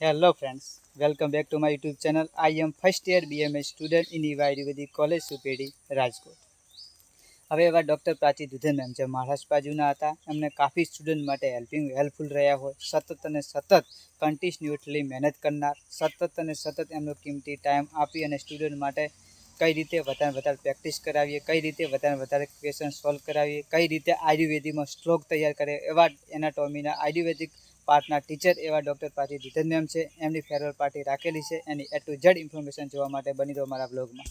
Hello friends, welcome back to my YouTube channel. I am first year BMA student in EY Ayurvedic college Supedi Rajkot. હવે એવા doctor પ્રાચી દુધન ma'am જે મહારાષ્ટ્ર બાજુના હતા, એમને કાફી સ્ટુડન્ટ માટે હેલ્પફુલ રહ્યા હોય, સતત અને સતત કન્ટિન્યુઅસલી મહેનત કરનાર, સતત અને સતત એમનો કિંમતી ટાઈમ આપી અને સ્ટુડન્ટ માટે કઈ રીતે વધારે પ્રેક્ટિસ કરાવીએ, કઈ રીતે વધારે ક્વેશ્ચન સોલ્વ કરાવીએ, કઈ રીતે આયુર્વેદિકમાં સ્ટ્રોક તૈયાર કરે, એવા એનાટોમીના આયુર્વેદિક પાર્ટના ટીચર એવા ડૉક્ટર પ્રાચી દુધન મેમ છે. એમની ફેરવેલ પાર્ટી રાખેલી છે. એની A to Z ઇન્ફોર્મેશન જોવા માટે બની રહો મારા બ્લોગમાં.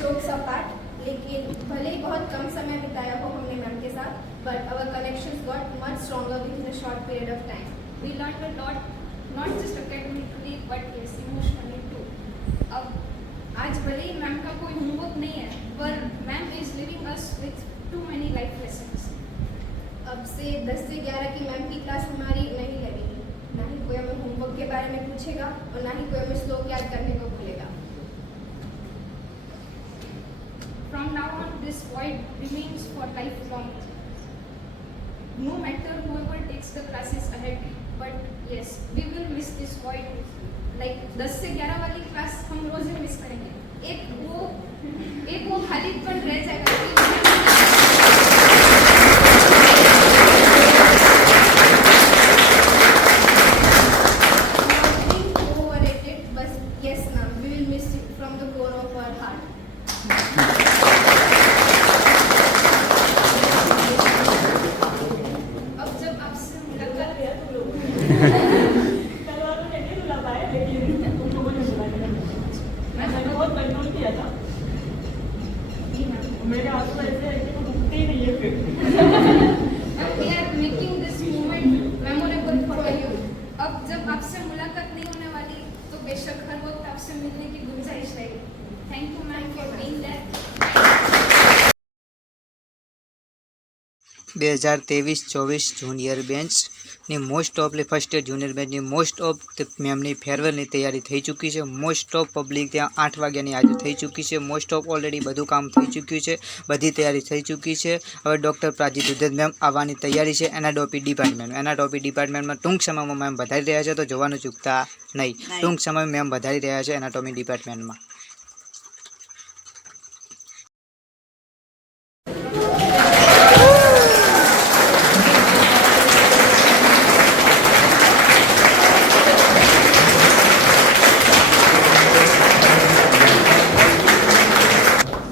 जोक्स अपार्ट, लेकिन भले ही बहुत कम समय बिताया हो हमने मैम के साथ, but our connections got much stronger within a short period of time. We learned a lot, not just academically but yes emotionally too. अब आज भले ही मैम का कोई होमवर्क नहीं है, पर ma'am is living us with to many life lessons. अब से 10 से 11 की मैम की क्लास हमारी नहीं लगेगी. ना ही कोई हमें होमवर्क के बारे में पूछेगा और ना ही कोई हमें श्लोक याद करने को बोलेगा. From now on, this void remains for lifelong. No matter whoever takes the classes ahead, but yes, we will miss this void. Like 10 से 11 वाली क्लास हम रोज ही मिस करेंगे. एक वो खालीपन रह जाएगा. Overrated, but yes ma'am, we will miss you from the core of our heart. अब जब आपसे मुलाकात मेरे आंसू ऐसे हैं कि वो रुकते ही नहीं है फिर. we are making this moment memorable for you. अब जब आपसे मुलाकात नहीं होने वाली तो बेशक हर वक्त आपसे मिलने की गुंजाइश रहेगी. Thank you ma'am for being there. 2023-24 junior બેન્ચની મોસ્ટ ઓફલી ફર્સ્ટ યર જુનિયર બેન્ચની મોસ્ટ ઓફ મેમની ફેરવેલની તૈયારી થઈ ચૂકી છે. મોસ્ટ ઓફ પબ્લિક ત્યાં 8 વાગ્યાની આજે થઈ ચૂકી છે. મોસ્ટ ઓફ ઓલરેડી બધું કામ થઈ ચૂક્યું છે, બધી તૈયારી થઈ ચૂકી છે. હવે ડૉક્ટર પ્રાચી દુધન મેમ આવવાની તૈયારી છે. એનાટોમી ડિપાર્ટમેન્ટમાં ટૂંક સમયમાં મેમ વધારી રહ્યા છે, તો જોવાનું ચૂકતા નહીં. ટૂંક સમયમાં મેમ વધારી રહ્યા છે એનાટોમી ડિપાર્ટમેન્ટમાં.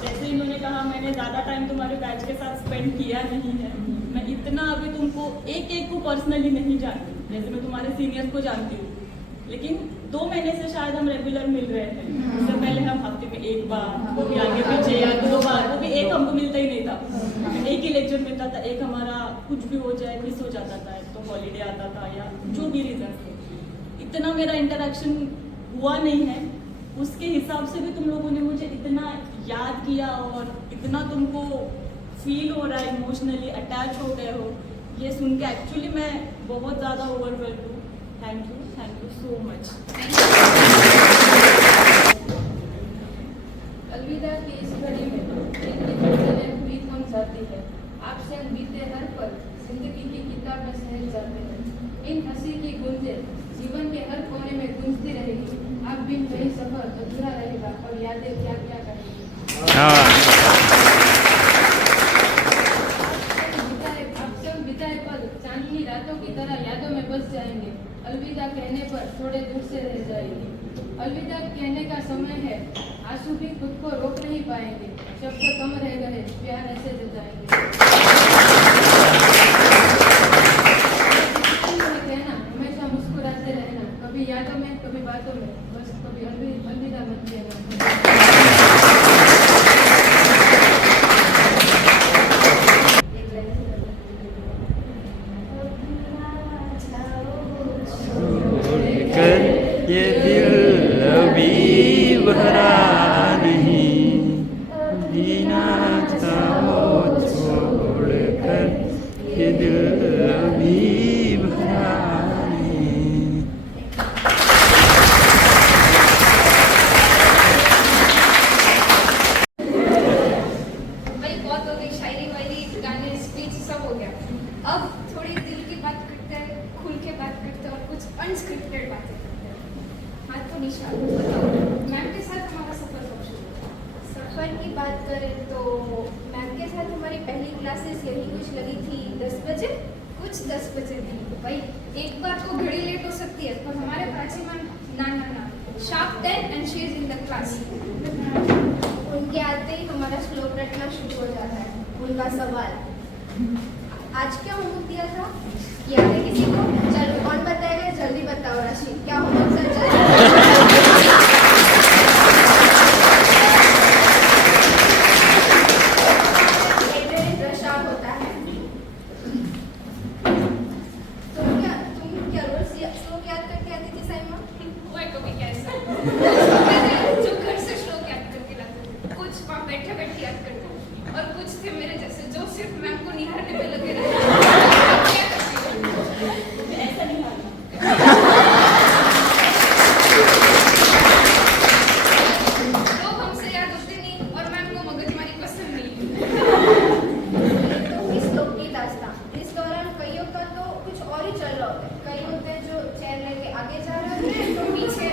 जैसे इन्होंने कहा, मैंने ज़्यादा टाइम तुम्हारे बैच के साथ स्पेंड किया नहीं है. मैं इतना अभी तुमको एक को पर्सनली नहीं जानती. जैसे मैं तुम्हारे सीनियर्स को जानती हूँ, लेकिन 2 महीने से शायद हम रेगुलर मिल रहे थे. इससे पहले हम हफ्ते में एक बार, वो भी आगे पीछे, या 2 बार, वो भी एक हमको मिलता ही नहीं था. एक ही लेक्चर मिलता था. एक हमारा कुछ भी हो जाए मिस हो जाता था, तो हॉलीडे आता था या जो भी रीजन थे. इतना मेरा इंटरेक्शन हुआ नहीं है. उसके हिसाब से भी तुम लोगों ने मुझे इतना याद किया और इतना तुमको फील हो रहा है, इमोशनली अटैच हो गए हो, ये सुन के एक्चुअली मैं बहुत ज़्यादा ओवरवेल्ड हूँ. Thank you so much. अलविदा की इस घड़ी में एक मंजिलें हुई थम जाती है. आपसे हम बीते हर पल जिंदगी की किताब में सहज जाते हैं. इन हंसी की गूंजें जीवन के हर कोने में गूंजती रहेगी. आप बिन वही सफर अधूरा रहेगा और यादें क्या क्या करेंगी. आपसे हम बिताए पल चांदनी रातों की तरह यादों में बस जाएंगे. अलविदा कहने पर थोड़े दूर से रह जाएंगे. अलविदा कहने का समय है, आंसू भी खुद को रोक नहीं पाएंगे. शब्द कम रह गए, प्यार ऐसे जताएंगे. कहना हमेशा मुस्कुराते रहना, कभी यादों में कभी बातों में, बस कभी अलविदा मत कहना. कर ये दिल अभी भरा नहीं, जीना चाहो छोड़ कर ये दिल अभी भरा नहीं. भाई बहुत हो गई शायरी वायरी गाने स्पीच सब हो गया. अब थोड़ी दिल की बात करते हैं, खुल के बात करते हैं. अनस्क्रिप्टेड बातें करते हैं। हाँ तो निशा बताओ, मैम के साथ हमारा सफर कब शुरू हुआ? सफ़र की बात करें तो मैम के साथ हमारी पहली क्लासेस यही कुछ लगी थी 10 बजे। कुछ 10 बजे नहीं भाई, एक बार तो घड़ी लेट हो सकती है, पर हमारे प्राची मैम ना sharp 10 and she is in the class. उनके आते ही हमारा श्लोक रटना शुरू हो जाता है। उनका सवाल, आज क्या होमवर्क दिया था, याद है किसी को? चलो कौन बताएगा, जल्दी बताओ राशि, क्या होमवर्क सर जल्दी। रश आउट होता है। तुम क्या रोज श्लोक याद करके आती थी साइमा? वो कभी कैसा जो घर से श्लोक याद करके लाते थे, कुछ वहाँ बैठे बैठे याद करते थे, और कुछ थे मेरे जैसे जो सिर्फ मैम को निहारने पे लगे रहते। ऐसा नहीं हाल लोग हमसे याद होते नहीं और मैम को मगजमारी पसंद नहीं। तो इस श्लोक की दास्तान इस दौरान कईयों का तो कुछ और ही चल रहा होता है। कई होते हैं जो चेयर लेके आगे जा रहे होते हैं, तो पीछे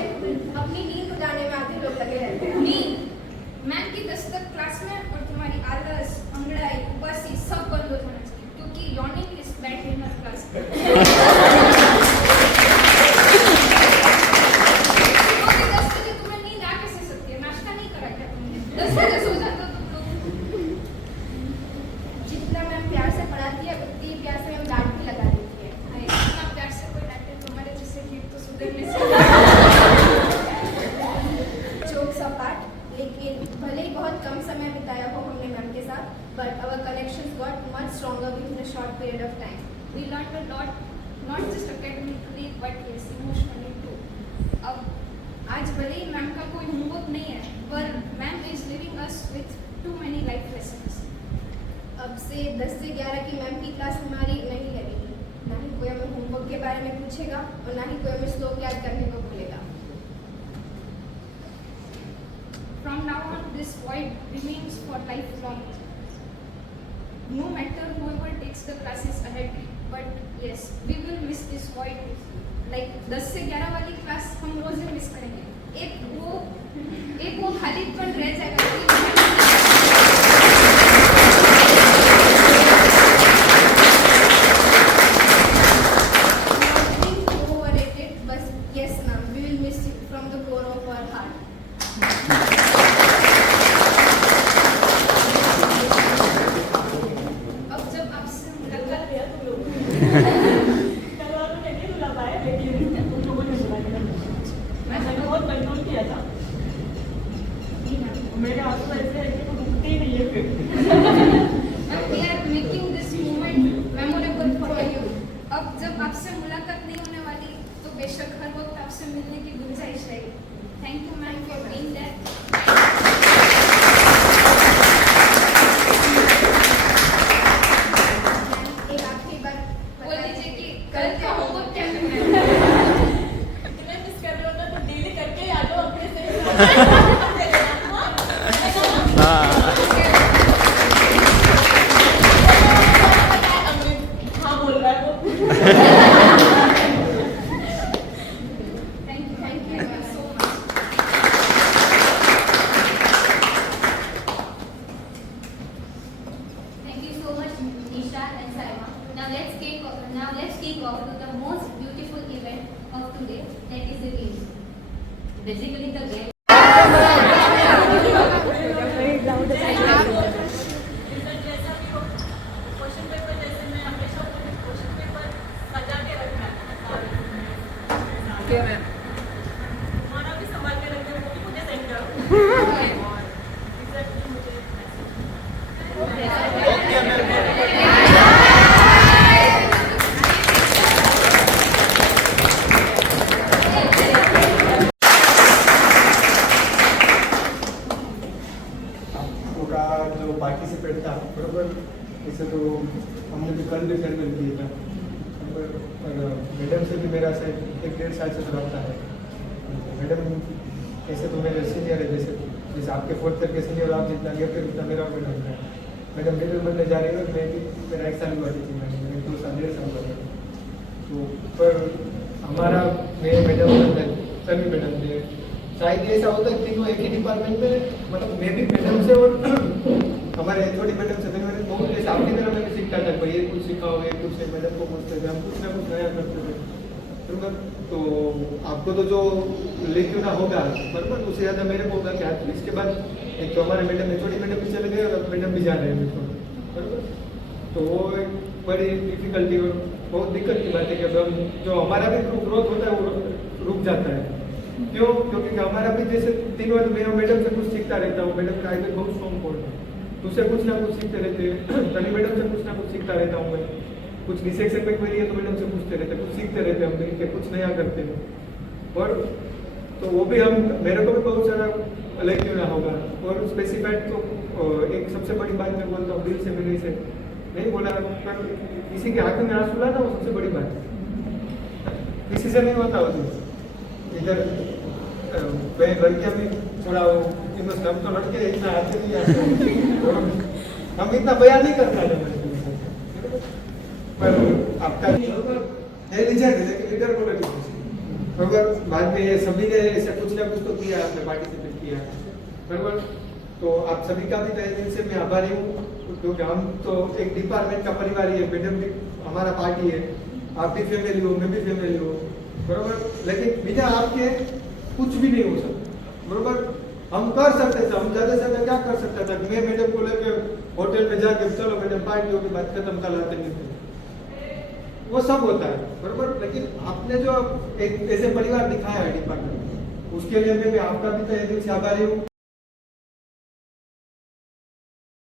अपनी नींद उड़ाने में आधे लोग लगे रहते हैं। नींद मैम की दस्तक क्लास में और तुम्हारी आलस, अंगड़ाई, उबासी सब बंद हो जाना चाहिए, क्योंकि yawning is bad in her class. सुबह के 10 बजे तुम्हें नींद आ कैसे सकती है? नाश्ता नहीं करा क्या तुमने? 10 बजे सो जाते हो तुम लोग। जितना मैम प्यार से पढ़ाती है उतनी प्यार से मैम डांट भी लगा देती है। अरे इतना प्यार से कोई डांटे तो हमारे जैसे कीट तो सुधरने से। जोक्स अपार्ट, लेकिन भले ही बहुत कम समय बिताया हो हमने मैम के साथ, but our connections got much stronger within a short period of time. We learned a lot, not just academically, but yes, emotionally too. अब आज भले ही मैम का कोई होमवर्क नहीं है, पर ma'am is living us with to many life lessons. अब से 10 से 11 की मैम की क्लास हमारी नहीं लगेगी। ना ही कोई हमें होमवर्क के बारे में पूछेगा और ना ही कोई हमें श्लोक याद करने को बोलेगा। From now on, this void remains for lifelong. No matter whoever takes the classes ahead, but yes, we will miss this void. Like 10 से 11 वाली क्लास हम रोज ही मिस करेंगे। एक वो खालीपन रह जाएगा। Overrated, but yes ma'am, we will miss you from the core of our heart. अब जब आपसे मुलाकात गया तुम लोग कल वालों ने नहीं रुला पाया, लेकिन तुम लोगों ने रुला दिया। मैंने बहुत कंट्रोल किया था। मेरे आंसू ऐसे है कि वो रुकते ही नहीं है फिर। we are making this moment memorable for you. अब जब आपसे मुलाकात नहीं होने वाली, तो बेशक हर वक्त आपसे मिलने की गुंजाइश रहेगी। Thank you ma'am for being there. एक आखिरी बार बोल दीजिए कि कल का होमवर्क क्या करना है। इतना मिस कर रहे हो ना तो डेली करके आ जाओ अपने से। हाँ बोल रहा है वो। Thank you so much. Thank you so much, Nisha and Saima. Now let's kick off to the most beautiful event of today, that is the games. Basically, the game. Question paper जैसे मैं हमेशा question paper सजा के रखना है। तुम्हारा भी संभाल के रखते हो, वो भी मुझे सेंड करो। और एग्जैक्टली मुझे का जो पार्टिसिपेट था बराबर, जैसे तो हमने भी कल भी फेयरवेल किया था, और मैडम से भी मेरा शायद 1-1.5 साल से रखता है। मैडम कैसे तो मेरे सीनियर है, जैसे जैसे आपके 4th ईयर के सीनियर आप जितना गए थे उतना मेरा मैडम है। मैडम मिडिल बनने जा रही है, मैं भी मेरा 1 साल हुआ थी, मैंने 2 साल 1.5 साल हुआ था। तो पर हमारा मेरे मैडम सभी मैडम थे, शायद ऐसा होता है तीनों एक ही डिपार्टमेंट में, मतलब मैं भी मैडम से और हमारे थोड़ी मैडम से मैंने बहुत ऐसा आपकी तरह मैं भी सीखता था, भाई ये कुछ सिखाओ, ये कुछ मैडम को पूछते थे, हम कुछ ना कुछ नया करते थे, बराबर। तो आपको तो जो लिखना होगा बराबर, उससे ज़्यादा मेरे को होगा क्या। इसके बाद एक तो हमारे मैडम छोटी मैडम भी चले गए और मैडम भी जा रहे हैं बराबर। तो वो एक बड़ी डिफिकल्टी और बहुत दिक्कत की बात है कि अब हम जो हमारा भी ग्रोथ होता है वो रुक जाता है। क्यों? क्योंकि हमारा भी जैसे 3 बार मैं मैडम से कुछ सीखता रहता हूँ, मैडम का आगे बहुत स्ट्रॉन्ग पॉइंट है, तो उससे कुछ ना कुछ सीखते रहते हैं। तभी मैडम से कुछ ना कुछ सीखता रहता हूँ मैं, कुछ विशेष सेगमेंट में लिए तो मैडम से पूछते रहते, कुछ सीखते रहते हम मिल के, कुछ नया करते हैं। और तो वो भी हम, मेरे को भी बहुत सारा अलग क्यों ना होगा। और स्पेसिफाइड तो एक सबसे बड़ी बात मैं बोलता हूँ, दिल से मेरे से नहीं बोला, पर किसी के हाथ में आंसू लाना वो सबसे बड़ी बात है, किसी से नहीं होता होती। इधर मैं लड़कियाँ भी थोड़ा इमोशनल, हम तो लड़के इतना आते नहीं आते, हम इतना बयान नहीं करता है, पर आपका लीडर को लगी बराबर। बाद में सभी ने ऐसा कुछ ना कुछ तो किया, आपने पार्टिसिपेट किया बराबर। तो आप सभी का भी तहे दिल से मैं आभारी हूँ, क्योंकि हम तो एक डिपार्टमेंट का परिवार ही है, मैडम भी हमारा पार्टी है, आप भी फैमिली हो, मैं भी फैमिली हो बराबर। लेकिन बिना आपके कुछ भी नहीं हो सकता बराबर। हम कर सकते थे, हम ज़्यादा से ज़्यादा क्या कर सकता था, मैं मैडम को लेके होटल में जाके चलो मैडम पार्टी होगी, बात खत्म कर लाते नहीं थे, वो सब होता है बराबर। लेकिन आपने जो एक ऐसे परिवार दिखाया है डिपार्टमेंट, उसके लिए मैं आपका भी तहे दिल से आभारी हूँ।